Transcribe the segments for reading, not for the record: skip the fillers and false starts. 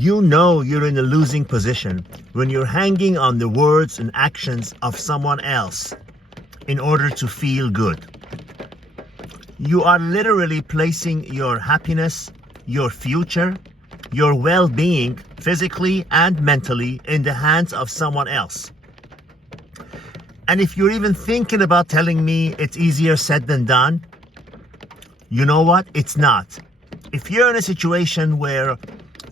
You know you're in a losing position when you're hanging on the words and actions of someone else in order to feel good. You are literally placing your happiness, your future, your well-being, physically and mentally, in the hands of someone else. And if you're even thinking about telling me it's easier said than done, you know what? It's not. If you're in a situation where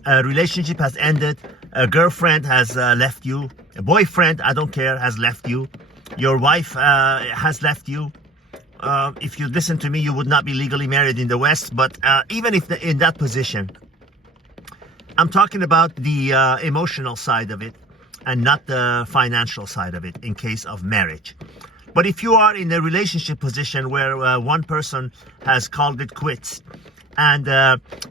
a relationship has ended, a girlfriend has left you, a boyfriend, I don't care, has left you, your wife has left you. If you listen to me, you would not be legally married in the West, but even if in that position, I'm talking about the emotional side of it and not the financial side of it in case of marriage. But if you are in a relationship position where one person has called it quits, and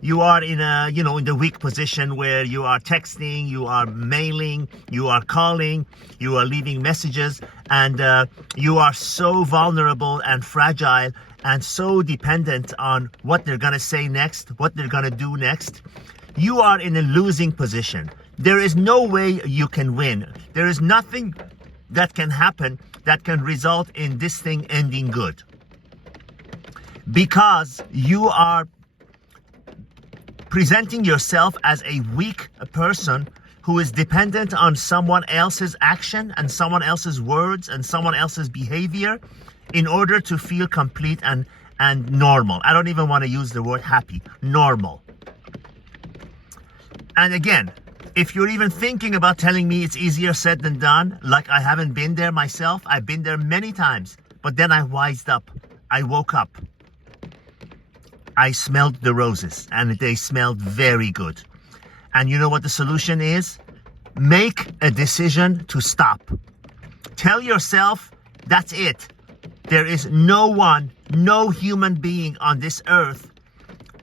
you are in a, in the weak position where you are texting, you are mailing, you are calling, you are leaving messages, and you are so vulnerable and fragile and so dependent on what they're going to say next, what they're going to do next, you are in a losing position. There is no way you can win. There is nothing that can happen that can result in this thing ending good. Because you are presenting yourself as a weak person who is dependent on someone else's action and someone else's words and someone else's behavior in order to feel complete and normal. I don't even want to use the word happy. Normal. And again, if you're even thinking about telling me it's easier said than done, like I haven't been there myself, I've been there many times, but then I wised up. I woke up. I smelled the roses, and they smelled very good. And you know what the solution is? Make a decision to stop. Tell yourself, that's it. There is no one, no human being on this earth,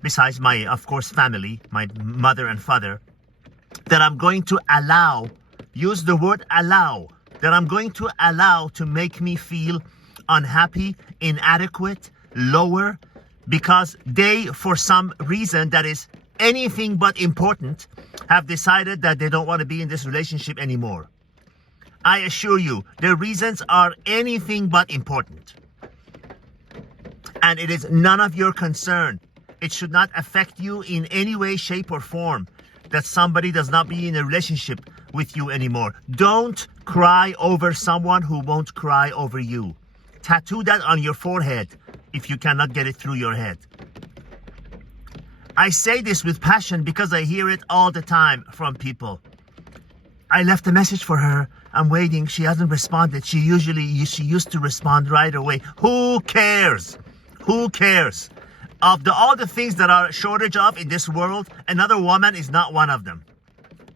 besides my, of course, family, my mother and father, that I'm going to allow, use the word allow, that I'm going to allow to make me feel unhappy, inadequate, lower, because they, for some reason that is anything but important, have decided that they don't want to be in this relationship anymore. I assure you, their reasons are anything but important. And it is none of your concern. It should not affect you in any way, shape, or form that somebody does not be in a relationship with you anymore. Don't cry over someone who won't cry over you. Tattoo that on your forehead if you cannot get it through your head. I say this with passion because I hear it all the time from people. I left a message for her. I'm waiting. She hasn't responded. She used to respond right away. Who cares? Who cares? Of all the things that are a shortage of in this world, another woman is not one of them.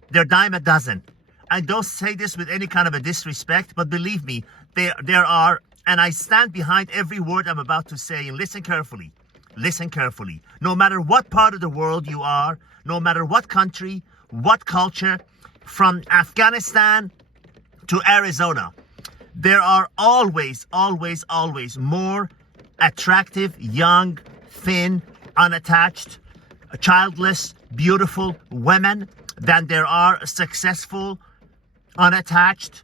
They're dime a dozen. I don't say this with any kind of a disrespect, but believe me, there are, and I stand behind every word I'm about to say, and listen carefully. Listen carefully. No matter what part of the world you are, no matter what country, what culture, from Afghanistan to Arizona, there are always, always, always more attractive, young, thin, unattached, childless, beautiful women than there are successful, unattached,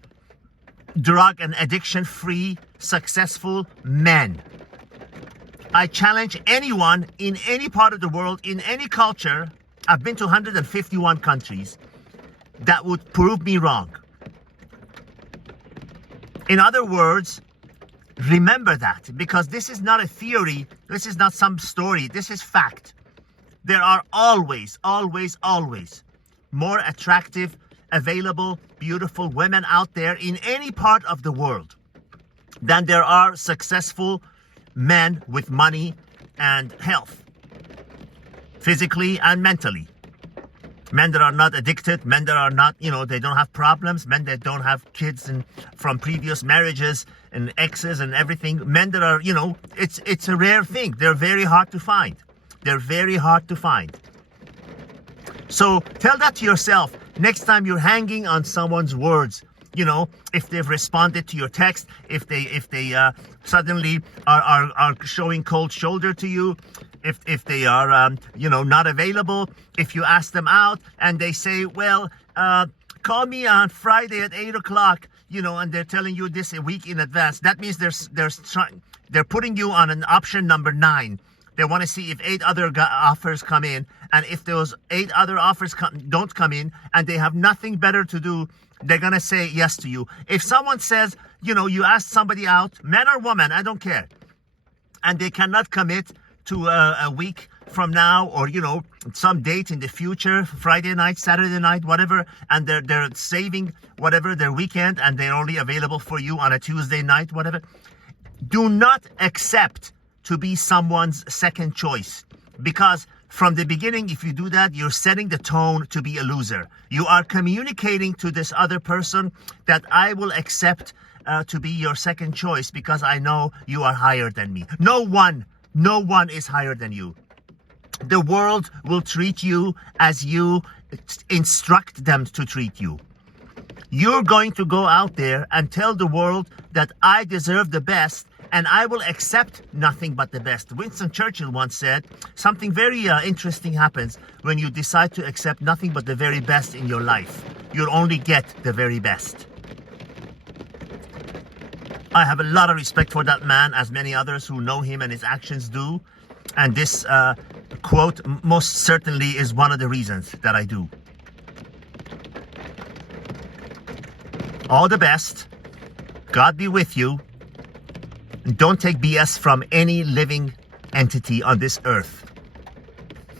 drug and addiction-free, successful men. I challenge anyone in any part of the world, in any culture, I've been to 151 countries, that would prove me wrong. In other words, remember that, because this is not a theory, this is not some story, this is fact. There are always, always, always more attractive, available, beautiful women out there in any part of the world than there are successful men with money and health, physically and mentally. Men that are not addicted, men that are not, they don't have problems, men that don't have kids and from previous marriages and exes and everything. Men that are, it's a rare thing. They're very hard to find. They're very hard to find. So tell that to yourself next time you're hanging on someone's words. If they've responded to your text, if they suddenly are showing cold shoulder to you, if they are not available, if you ask them out and they say, well, call me on Friday at 8 o'clock, and they're telling you this a week in advance, that means they're putting you on an option number 9. They want to see if 8 other offers come in, and if those 8 other offers don't come in and they have nothing better to do, they're going to say yes to you. If someone says, you ask somebody out, man or woman, I don't care, and they cannot commit to a week from now, or some date in the future, Friday night, Saturday night, whatever, and they're saving whatever their weekend and they're only available for you on a Tuesday night, whatever, do not accept to be someone's second choice, because from the beginning, if you do that, you're setting the tone to be a loser. You are communicating to this other person that I will accept to be your second choice because I know you are higher than me. No one is higher than you. The world will treat you as you instruct them to treat you. You're going to go out there and tell the world that I deserve the best and I will accept nothing but the best. Winston Churchill once said, something very interesting happens when you decide to accept nothing but the very best in your life. You'll only get the very best. I have a lot of respect for that man, as many others who know him and his actions do. And this quote most certainly is one of the reasons that I do. All the best. God be with you. And don't take BS from any living entity on this earth.